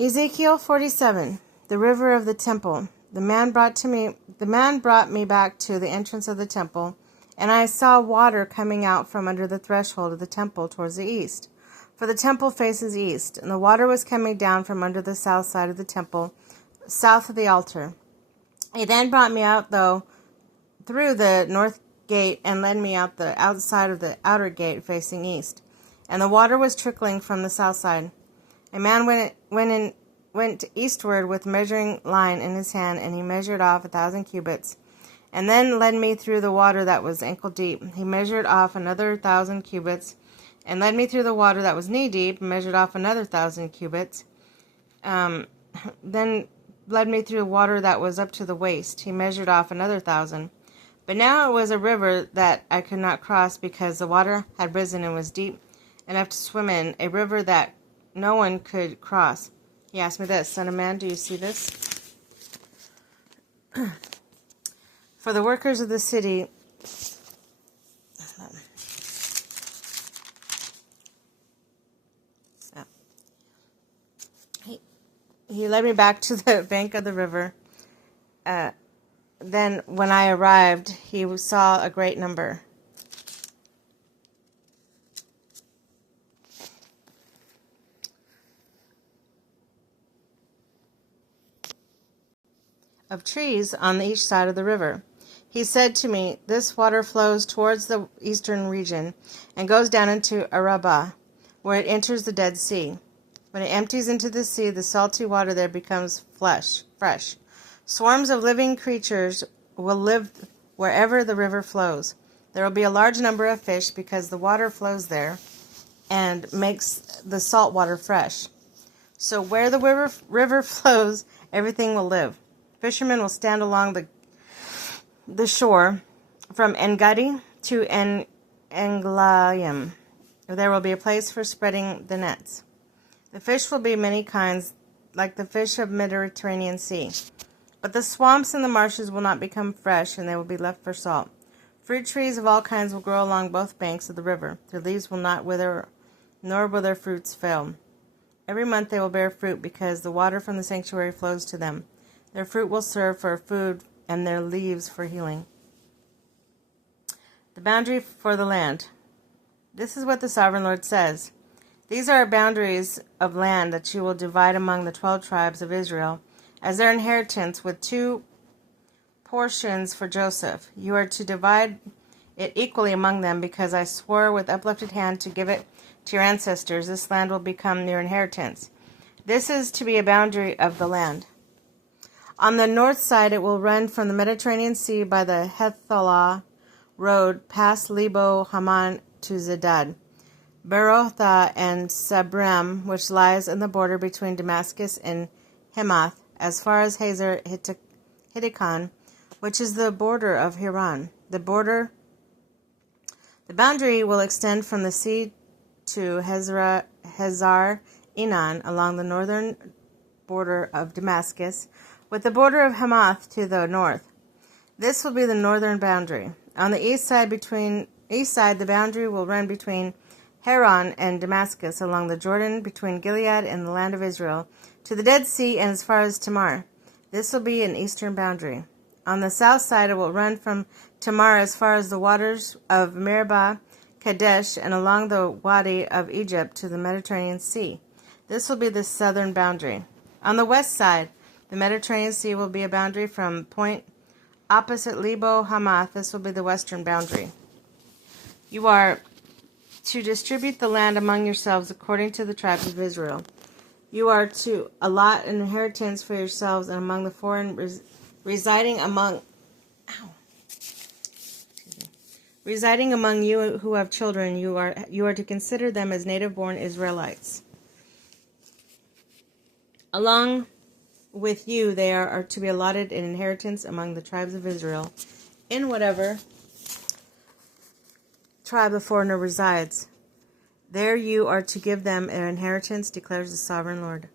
Ezekiel 47, the river of the temple. The man brought me back to the entrance of the temple, and I saw water coming out from under the threshold of the temple towards the east. For the temple faces east, and the water was coming down from under the south side of the temple, south of the altar. He then brought me out, through the north gate, and led me out the outside of the outer gate facing east. And the water was trickling from the south side. A man went eastward with a measuring line in his hand, and he measured off 1,000 cubits, and then led me through the water that was ankle deep. He measured off another 1,000 cubits, and led me through the water that was knee deep, and measured off another 1,000 cubits. Then led me through water that was up to the waist. He measured off another 1,000. But now it was a river that I could not cross, because the water had risen and was deep enough to swim in, a river that no one could cross. He asked me this, Son of man, do you see this? For the workers of the city, he led me back to the bank of the river. Then when I arrived, he saw a great number of trees on each side of the river. He said to me, this water flows towards the eastern region and goes down into Arabah, where it enters the Dead Sea. When it empties into the sea, the salty water there becomes fresh. Swarms of living creatures will live wherever the river flows. There will be a large number of fish, because the water flows there and makes the salt water fresh. So where the river flows, everything will live. Fishermen will stand along the shore from En-Gedi to Englaim. There will be a place for spreading the nets. The fish will be many kinds, like the fish of the Mediterranean Sea. But the swamps and the marshes will not become fresh, and they will be left for salt. Fruit trees of all kinds will grow along both banks of the river. Their leaves will not wither, nor will their fruits fail. Every month they will bear fruit, because the water from the sanctuary flows to them. Their fruit will serve for food, and their leaves for healing. The boundary for the land. This is what the Sovereign Lord says. These are boundaries of land that you will divide among the 12 tribes of Israel as their inheritance, with 2 portions for Joseph. You are to divide it equally among them, because I swore with uplifted hand to give it to your ancestors. This land will become your inheritance. This is to be a boundary of the land. On the north side, it will run from the Mediterranean Sea by the Hethalah road past Lebo Haman to Zedad, Berotha, and Sabrem, which lies in the border between Damascus and Hamath, as far as Hazer Hittikon, which is the border of Haran. The boundary will extend from the sea to Hazar Enan along the northern border of Damascus, with the border of Hamath to the north. This will be the northern boundary. On the east side, the boundary will run between Haran and Damascus, along the Jordan, between Gilead and the land of Israel, to the Dead Sea, and as far as Tamar. This will be an eastern boundary. On the south side, it will run from Tamar as far as the waters of Meribah, Kadesh, and along the Wadi of Egypt to the Mediterranean Sea. This will be the southern boundary. On the west side, the Mediterranean Sea will be a boundary from point opposite Lebo Hamath. This will be the western boundary. You are to distribute the land among yourselves according to the tribes of Israel. You are to allot an inheritance for yourselves and among the foreign residing among you who have children. You are to consider them as native-born Israelites. Along with you, they are to be allotted an inheritance among the tribes of Israel, in whatever tribe the foreigner resides. There you are to give them an inheritance, declares the Sovereign Lord.